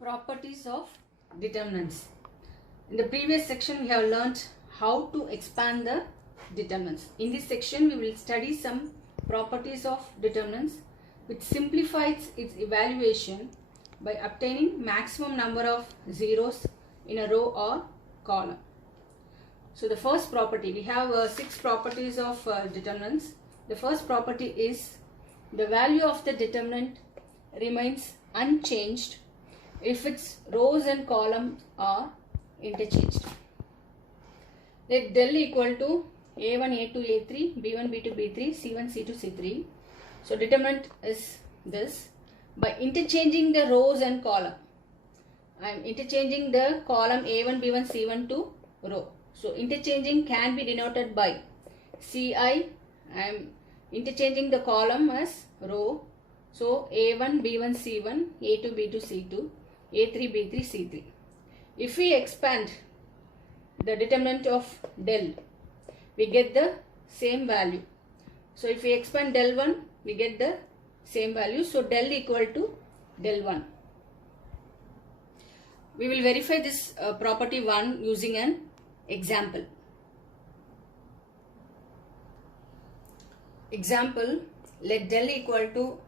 Properties of determinants. In the previous section we have learnt how to expand the determinants. In this section we will study some properties of determinants which simplifies its evaluation by obtaining maximum number of zeros in a row or column. So the first property, we have 6 properties of determinants. The first property is the value of the determinant remains unchanged if its rows and columns are interchanged. Let del equal to a1, a2, a3, b1, b2, b3, c1, c2, c3. So determinant is this. By interchanging the rows and column, I am interchanging the column a1, b1, c1 to row. So interchanging can be denoted by ci. I am interchanging the column as row. So a1, b1, c1, a2, b2, c2, a3, b3, c3. If we expand the determinant of del, we get the same value. So if we expand del 1, we get the same value. So del equal to del 1. We will verify this property 1 using an example. Example, let del equal to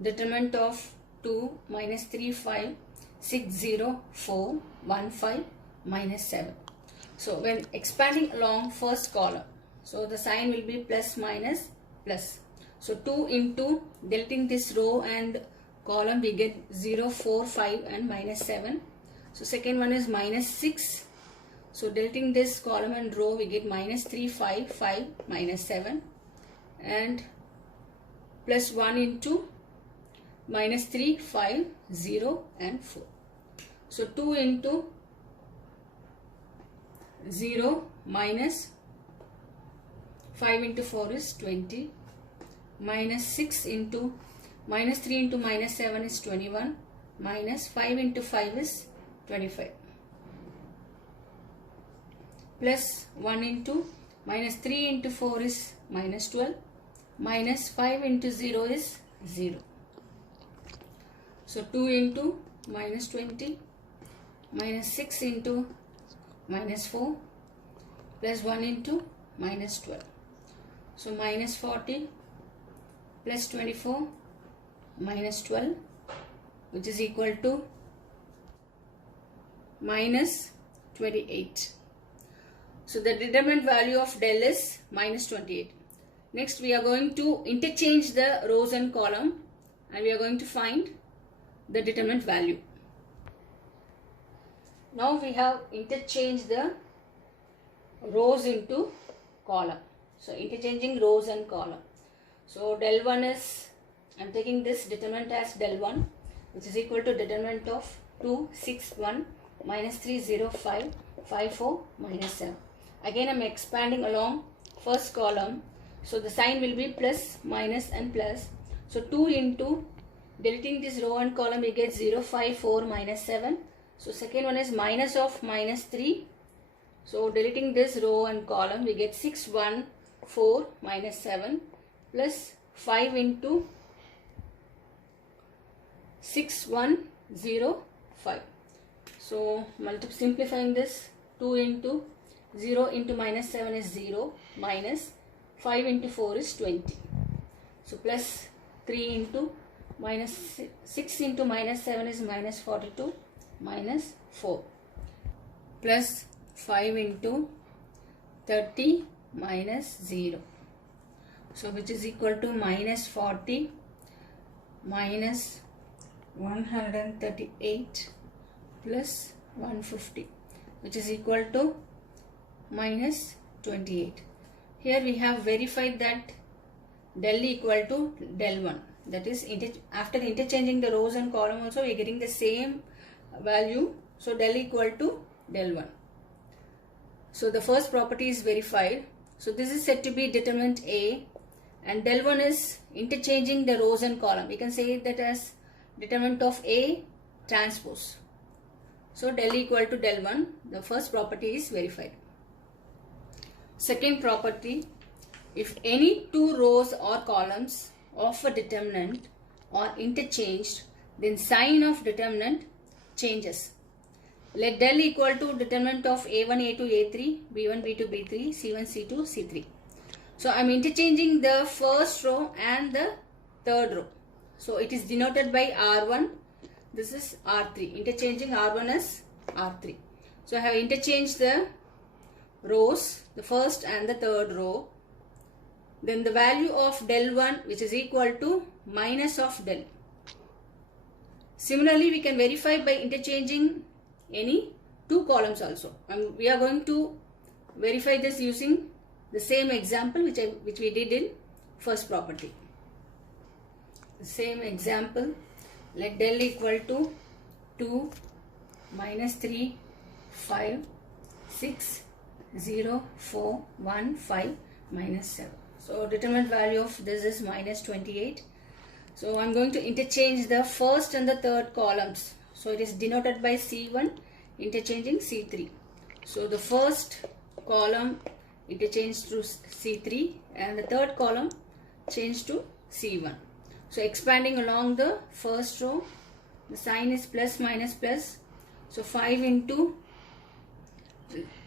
determinant of 2 minus 3 5 6 0 4 1 5 minus 7. So when expanding along first column, so the sign will be plus minus plus. So 2 into deleting this row and column, we get 0 4 5 and minus 7. So second one is minus 6. So deleting this column and row, we get minus 3 5 5 minus 7 and plus 1 into minus 3 5 0 and 4. So 2 into 0 minus 5 into 4 is 20, minus 6 into minus 3 into minus 7 is 21, minus 5 into 5 is 25, plus 1 into minus 3 into 4 is minus 12, minus 5 into 0 is 0. So 2 into minus 20, minus 6 into minus 4, plus 1 into minus 12. So minus 40 plus 24 minus 12, which is equal to minus 28. So the determinant value of del is minus 28. Next we are going to interchange the rows and column and we are going to find the determinant value. Now we have interchanged the rows into column. So interchanging rows and column. So del 1 is, I am taking this determinant as del 1, which is equal to determinant of 2 6 1 minus 3 0 5 5 4 minus 7. Again I am expanding along first column. So the sign will be plus minus and plus. So 2 into deleting this row and column, we get 0 5 4 minus 7. So second one is minus of minus 3. So deleting this row and column, we get 6 1 4 minus 7 plus 5 into 6 1 0 5. So simplifying this, 2 into 0 into minus 7 is 0, minus 5 into 4 is 20. So plus 3 into minus 6 into minus 7 is minus 42, minus 4, plus 5 into 30 minus 0. So which is equal to minus 40 minus 138 plus 150, which is equal to minus 28. Here we have verified that del equal to del 1. That is, after interchanging the rows and column also we are getting the same value. So del equal to del 1. So the first property is verified. So this is said to be determinant A, and del 1 is interchanging the rows and column. We can say that as determinant of A transpose. So del equal to del 1. The first property is verified. Second property, if any two rows or columns of a determinant are interchanged, then sign of determinant changes. Let del equal to determinant of A1, A2, A3, B1, B2, B3, C1, C2, C3. So I am interchanging the first row and the third row. So it is denoted by R1. This is R3. Interchanging R1 as R3. So I have interchanged the rows, the first and the third row. Then the value of del 1, which is equal to minus of del. Similarly, we can verify by interchanging any two columns also. And we are going to verify this using the same example which we did in first property. The same example. Let del equal to 2, minus 3, 5, 6, 0, 4, 1, 5, minus 7. So determinant value of this is minus 28. So I am going to interchange the first and the third columns. So it is denoted by C1, interchanging C3. So the first column interchanged to C3 and the third column changed to C1. So expanding along the first row, the sign is plus minus plus. So 5 into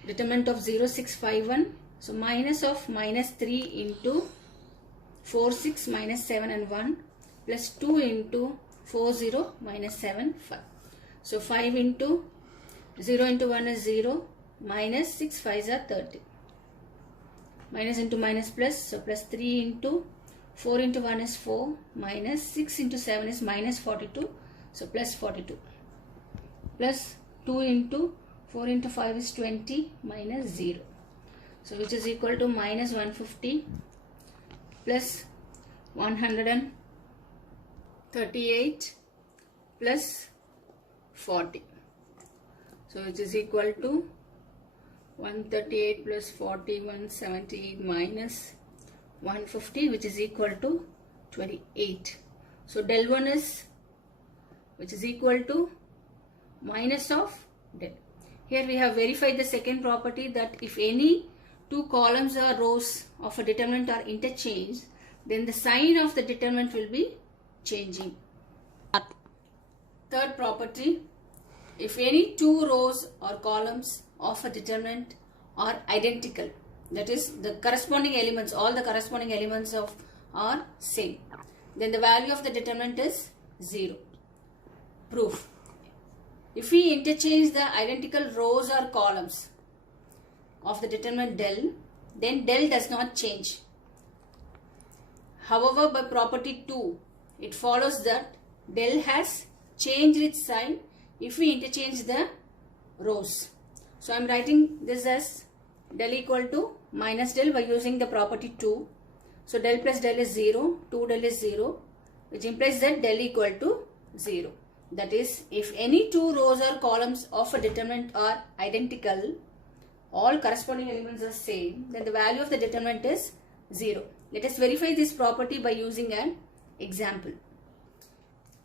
determinant of 0, 6, 5, 1. So minus of minus 3 into 4, 6, minus 7 and 1 plus 2 into 4, 0, minus 7, 5. So 5 into 0 into 1 is 0, minus 6 5s are 30. Minus into minus plus, so plus 3 into 4 into 1 is 4, minus 6 into 7 is minus 42, so plus 42. Plus 2 into 4 into 5 is 20, minus 0. So which is equal to minus 150 plus 138 plus 40. So which is equal to 138 plus 40, 170 minus 150, which is equal to 28. So del 1 is, which is equal to minus of del. Here we have verified the second property, that if any two columns or rows of a determinant are interchanged, then the sign of the determinant will be changing. Third property, if any two rows or columns of a determinant are identical, that is the corresponding elements, all the corresponding elements of are same, then the value of the determinant is 0. Proof. If we interchange the identical rows or columns of the determinant del, then del does not change. However, by property 2, it follows that del has changed its sign if we interchange the rows. So I am writing this as del equal to minus del by using the property 2. So del plus del is 0, 2 del is 0, which implies that del equal to 0. That is, if any two rows or columns of a determinant are identical, all corresponding elements are same, then the value of the determinant is 0. Let us verify this property by using an example.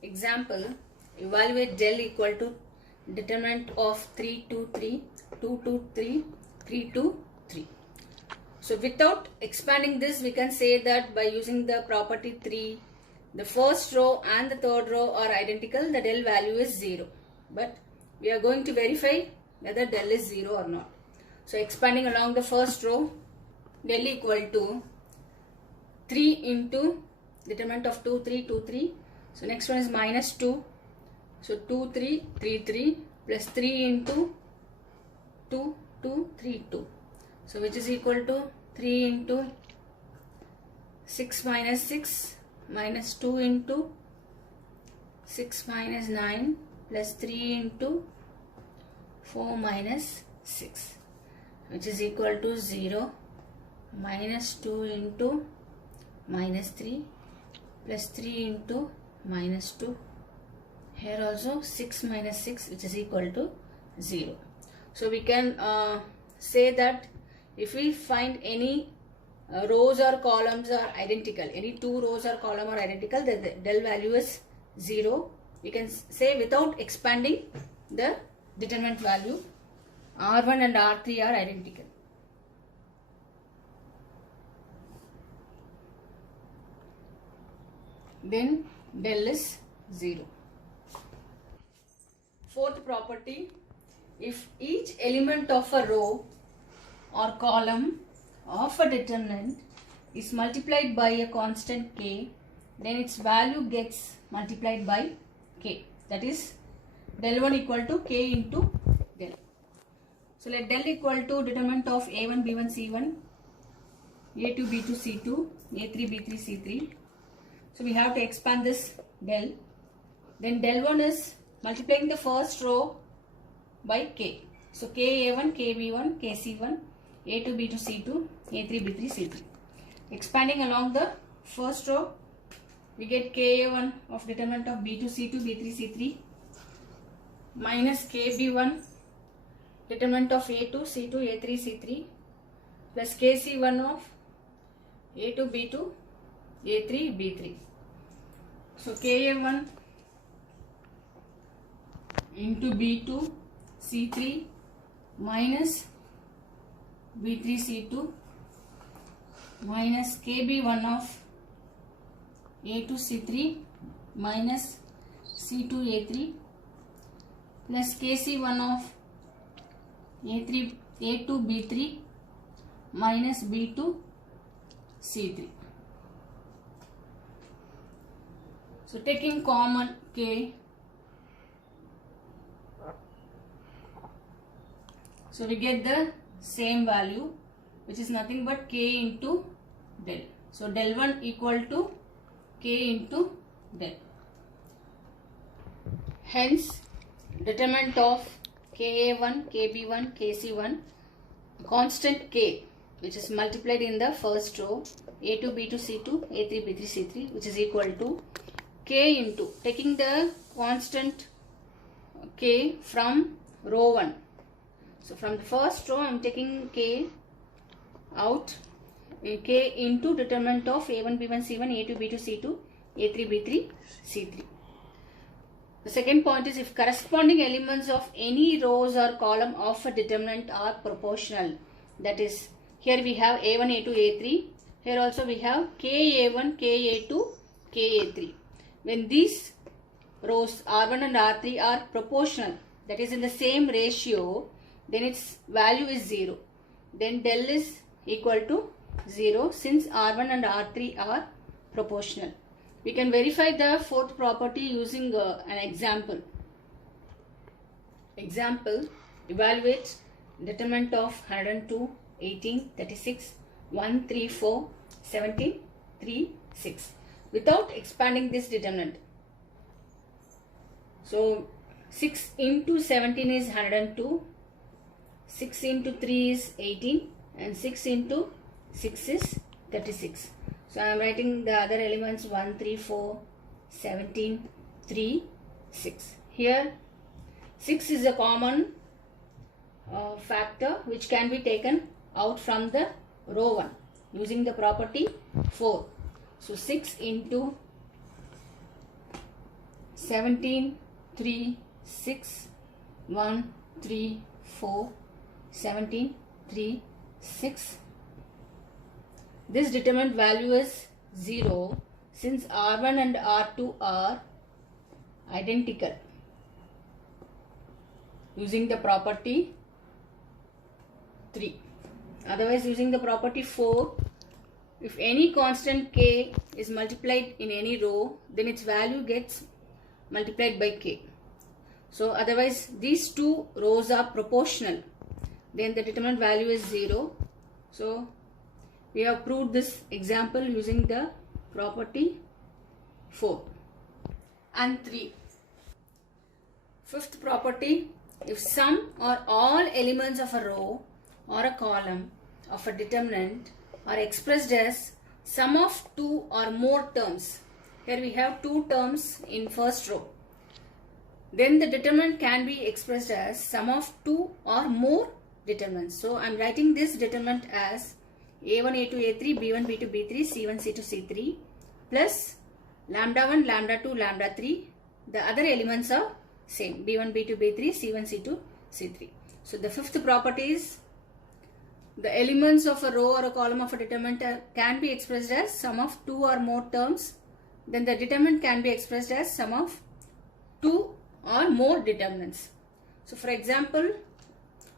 Example, evaluate del equal to determinant of 3, 2, 3, 2, 2, 3, 3, 2, 3. So without expanding this, we can say that by using the property 3, the first row and the third row are identical, the del value is 0. But we are going to verify whether del is 0 or not. So expanding along the first row, del equal to 3 into determinant of 2, 3, 2, 3. So next one is minus 2. So 2, 3, 3, 3 plus 3 into 2, 2, 3, 2. So which is equal to 3 into 6 minus 6 minus 2 into 6 minus 9 plus 3 into 4 minus 6, which is equal to 0, minus 2 into minus 3 plus 3 into minus 2. Here also 6 minus 6, which is equal to 0. So we can say that if we find any rows or columns are identical, any two rows or column are identical, then the del value is 0. We can say without expanding the determinant value, R1 and R3 are identical. Then del is 0. Fourth property, if each element of a row or column of a determinant is multiplied by a constant k, then its value gets multiplied by k. That is del 1 equal to k into del. So let del equal to determinant of a1, b1, c1, a2, b2, c2, a3, b3, c3. So we have to expand this del. Then del 1 is multiplying the first row by k. So k a1, k b1, k c1, a2, b2, c2, a3, b3, c3. Expanding along the first row, we get k a1 of determinant of b2, c2, b3, c3 minus k b1 determinant of a2, c2, a3, c3 plus k c1 of a2, b2, a3, b3. So k a1 into b2, c3 minus b3, c2 minus kb1 of a2, c3 minus c2, a3 plus kc1 of a2, b3 minus b2, c3. So taking common k, so we get the same value, which is nothing but k into del. So del 1 equal to k into del. Hence determinant of ka1, kb1, kc1, constant k, which is multiplied in the first row, a2, b2, c2, a3, b3, c3, which is equal to k into, taking the constant k from row 1. So from the first row I am taking k out, k into determinant of a1, b1, c1, a2, b2, c2, a3, b3, c3. The second point is, if corresponding elements of any rows or column of a determinant are proportional, that is, here we have a1, a2, a3, here also we have ka1, ka2, ka3. When these rows R1 and R3 are proportional, that is in the same ratio, then its value is 0. Then del is equal to 0 since R1 and R3 are proportional. We can verify the fourth property using an example. Example, evaluate determinant of 102, 18, 36, 1, 3, 4, 17, 3, 6 without expanding this determinant. So 6 into 17 is 102, 6 into 3 is 18 and 6 into 6 is 36. So I am writing the other elements 1, 3, 4, 17, 3, 6. Here 6 is a common factor which can be taken out from the row 1 using the property 4. So 6 into 17, 3, 6, 1, 3, 4, 17, 3, 6. This determinant value is 0 since R1 and R2 are identical using the property 3. Otherwise, using the property 4, if any constant k is multiplied in any row, then its value gets multiplied by k. So otherwise these two rows are proportional, then the determinant value is 0. So we have proved this example using the property 4 and 3. Fifth property, if some or all elements of a row or a column of a determinant are expressed as sum of two or more terms. Here we have two terms in first row. Then the determinant can be expressed as sum of two or more determinants. So I am writing this determinant as a1, a2, a3, b1, b2, b3, c1, c2, c3 plus lambda 1, lambda 2, lambda 3. The other elements are same, b1, b2, b3, c1, c2, c3. So the fifth property is the elements of a row or a column of a determinant can be expressed as sum of two or more terms. Then the determinant can be expressed as sum of two or more determinants. So for example,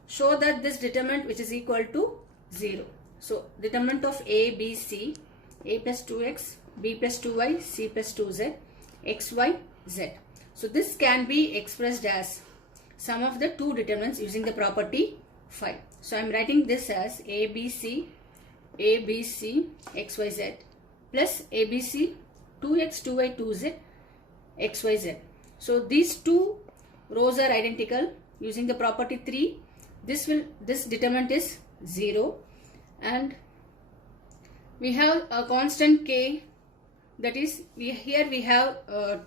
show that this determinant which is equal to 0. So determinant of A, B, C, A plus 2x, B plus 2y, C plus 2z, x, y, z. So this can be expressed as sum of the two determinants using the property phi. So I am writing this as ABC, x, y, z plus ABC 2x, 2y, 2z, x, y, z. So these two rows are identical using the property 3. This determinant is 0, and we have a constant k, that is here we have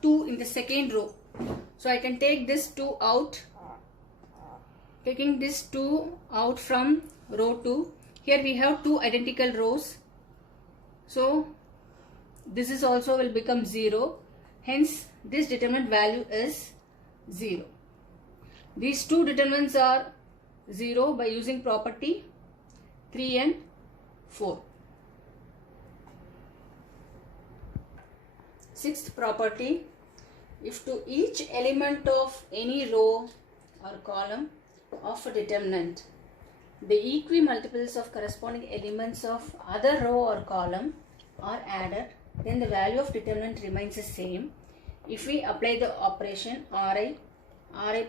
2 in the second row. So I can take this 2 out, taking this 2 out from row 2. Here we have two identical rows, so this is also will become 0, hence this determinant value is 0. These two determinants are 0 by using property 3 and 4. Sixth property, if to each element of any row or column of a determinant, the equimultiples of corresponding elements of other row or column are added, then the value of determinant remains the same if we apply the operation Ri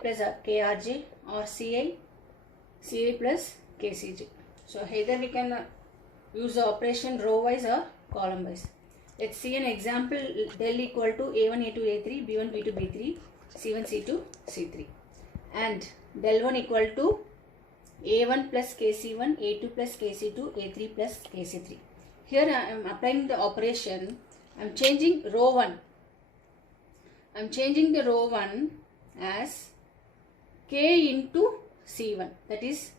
plus Krg or Ci plus Kcg. So either we can use the operation row wise or column wise. Let's see an example. Del equal to A1, A2, A3, B1, B2, B3, C1, C2, C3, and del 1 equal to A1 plus Kc1, A2 plus Kc2, A3 plus Kc3. Here I am applying the operation. I am changing row 1. I am changing the row 1 as k into C1. That is,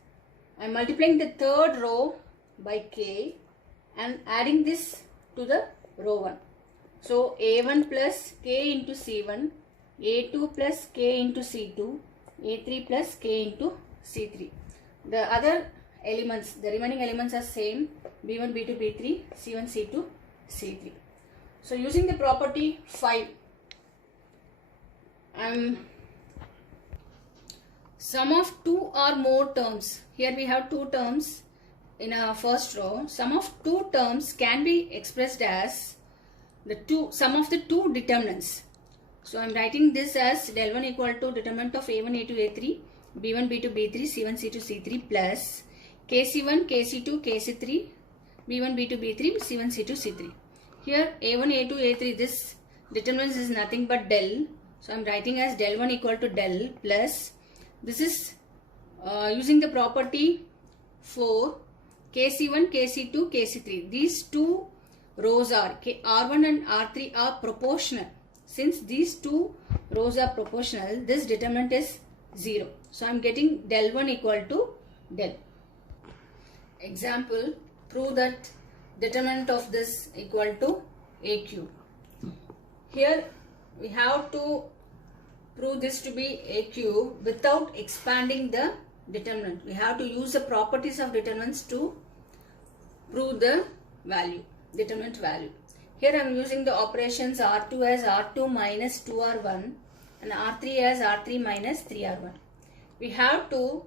I am multiplying the third row by k and adding this to the row 1. So A1 plus k into C1, A2 plus k into C2, A3 plus k into C3. The other elements, the remaining elements are same, B1, B2, B3, C1, C2, C3. So using the property 5, sum of two or more terms. Here we have two terms in our first row. Sum of two terms can be expressed as the sum of the two determinants. So I am writing this as del 1 equal to determinant of A1, A2, A3, B1, B2, B3, C1, C2, C3 plus Kc1, Kc2, Kc3, B1, B2, B3, C1, C2, C3. Here A1, A2, A3, this determinant is nothing but del. So I am writing as del 1 equal to del plus, this is using the property 4, Kc1, Kc2, Kc3. These two rows are R1 and R3 are proportional. Since these two rows are proportional, this determinant is 0. So I am getting del 1 equal to del. Example, prove that determinant of this equal to a cube. Here we have to prove this to be a cube without expanding the determinant. We have to use the properties of determinants to prove the value, determinant value. Here I am using the operations R2 as R2 minus 2R1 and R3 as R3 minus 3R1. We have to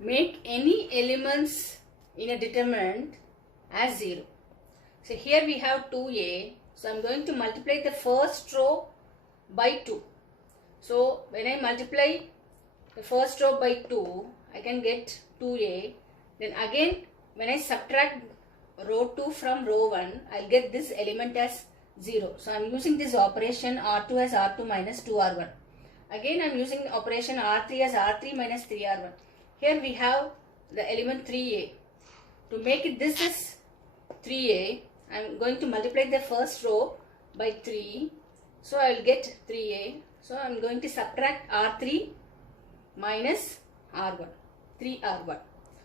make any elements in a determinant as 0. So here we have 2a. So I am going to multiply the first row by 2. So when I multiply the first row by 2, I can get 2a. Then again when I subtract row 2 from row 1, I will get this element as 0. So I am using this operation R2 as R2 minus 2R1. Again I am using operation R3 as R3 minus 3R1. Here we have the element 3a. To make it this is 3a, I am going to multiply the first row by 3. So I will get 3a. So I am going to subtract R3 minus R1, 3R1.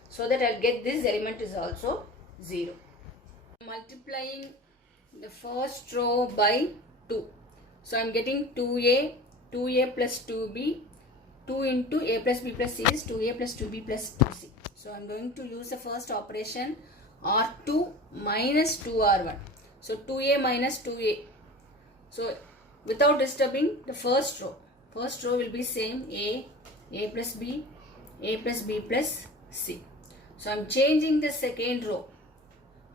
So that I will get this element is also 0. Multiplying the first row by 2. So I am getting 2a, 2a plus 2b, 2 into a plus b plus c is 2a plus 2b plus 2c. So I am going to use the first operation R2 minus 2R1. So 2a minus 2a. So without disturbing the first row will be same a, a plus b plus c. So I am changing the second row,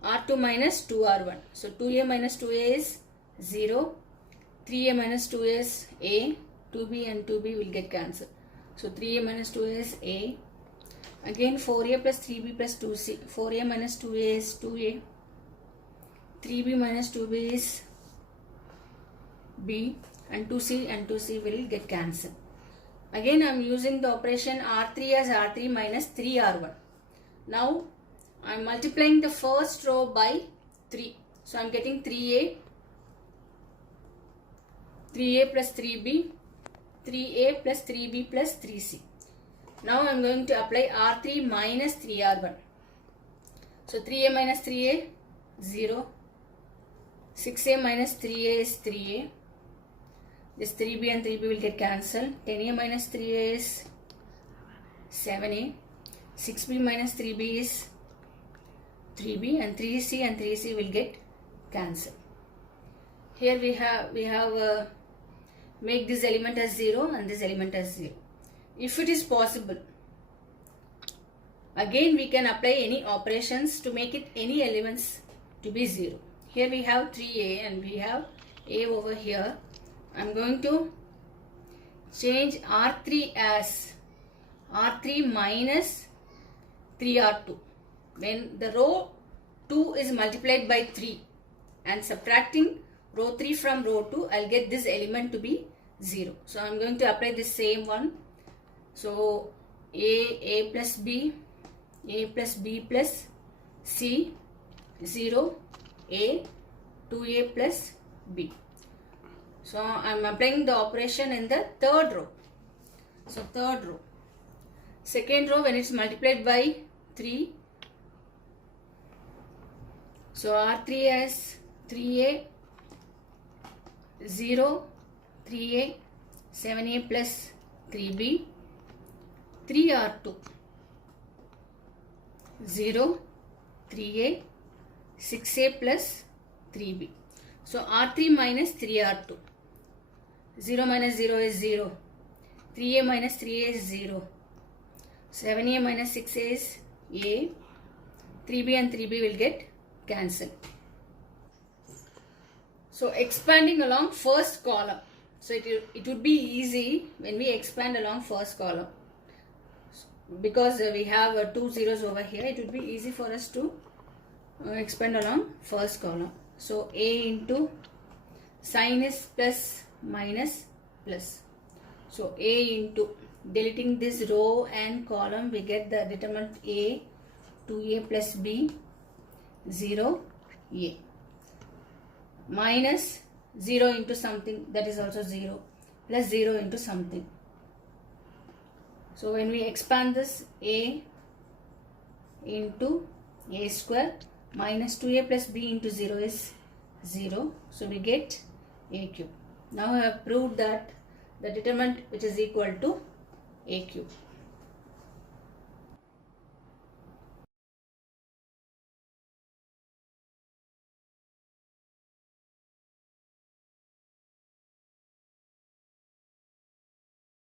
r2 minus 2r1. So 2a minus 2a is 0, 3a minus 2a is a, 2b and 2b will get cancelled. So 3a minus 2a is a. Again 4a plus 3b plus 2c. 4a minus 2a is 2a. 3b minus 2b is b, and 2c will get cancelled. Again I am using the operation r3 as r3 minus 3r1. Now I am multiplying the first row by 3. So I am getting 3a plus 3b, 3a plus 3b plus 3c. Now I am going to apply r3 minus 3r1. So 3a minus 3a, 0. 6a minus 3a is 3a. This 3b and 3b will get cancelled. 10a minus 3a is 7a. 6b minus 3b is 3b, and 3c will get cancelled. Here we have make this element as 0 and this element as 0. If it is possible, again we can apply any operations to make it any elements to be 0. Here we have 3a and we have a over here. I am going to change r3 as r3 minus 3r2. When the row 2 is multiplied by 3 and subtracting row 3 from row 2, I will get this element to be 0. So I am going to apply the same one. So a plus b plus c, 0, a, 2a plus b. So I am applying the operation in the third row. So third row. Second row, when it is multiplied by 3, so r3 as 3a, 0, 3a, 7a plus 3b, 3r2, 0, 3a, 6a plus 3b. So r3 minus 3r2. 0 minus 0 is 0. 3a minus 3a is 0. 7a minus 6a is a. 3b and 3b will get cancelled. So expanding along first column. So it would be easy when we expand along first column. Because we have 2 zeros over here, it would be easy for us to expand along first column. So a into sign is plus minus plus. So a into deleting this row and column, we get the determinant a, 2a plus b, 0, a. Minus 0 into something, that is also 0, plus 0 into something. So when we expand this, a into a square minus 2a plus b into 0 is 0. So we get a cube. Now I have proved that the determinant which is equal to a cube.